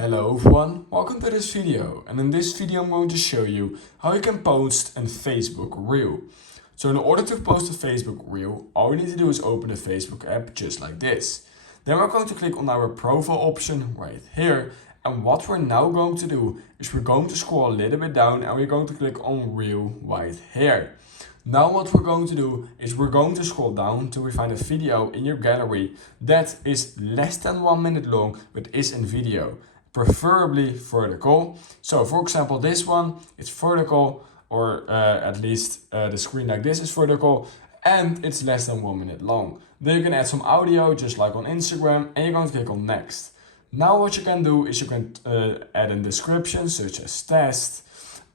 Hello everyone, welcome to this video, and in this video I'm going to show you how you can post a Facebook Reel. So in order to post a Facebook Reel, all you need to do is open the Facebook app just like this. Then we're going to click on our profile option right here, and what we're now going to do is we're going to scroll a little bit down and we're going to click on Reel right here. Now what we're going to do is we're going to scroll down till we find a video in your gallery that is less than 1 minute long but is in video. Preferably vertical. So for example, this one is vertical, or at least the screen like this is vertical, and it's less than 1 minute long. Then you can add some audio just like on Instagram, and you're going to click on next. Now what you can do is you can add a description such as test,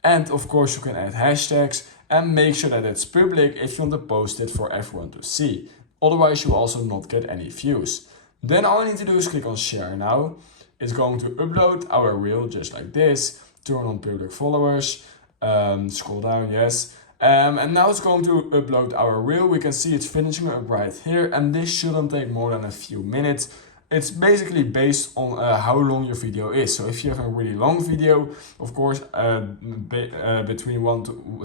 and of course you can add hashtags and make sure that it's public if you want to post it for everyone to see. Otherwise you also not get any views. Then all you need to do is click on share now. It's going to upload our reel just like this, turn on public followers, scroll down, yes. And now it's going to upload our reel. We can see it's finishing up right here, and this shouldn't take more than a few minutes. It's basically based on how long your video is. So if you have a really long video, of course, between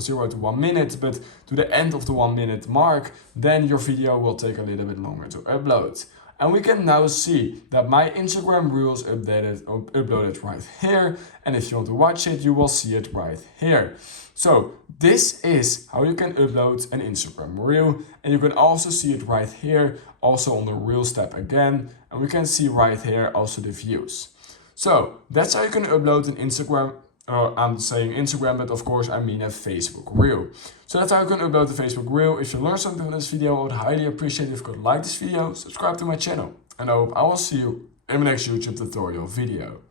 0 to 1 minute, but to the end of the 1 minute mark, then your video will take a little bit longer to upload. And we can now see that my Instagram Reel is uploaded right here. And if you want to watch it, you will see it right here. So this is how you can upload an Instagram Reel. And you can also see it right here, also on the Reels tab again. And we can see right here also the views. So that's how you can upload an Instagram. I'm saying Instagram, but of course I mean a Facebook Reel. So that's how you can upload the Facebook Reel. If you learned something from this video, I would highly appreciate it if you could like this video, subscribe to my channel, and I hope I will see you in my next YouTube tutorial video.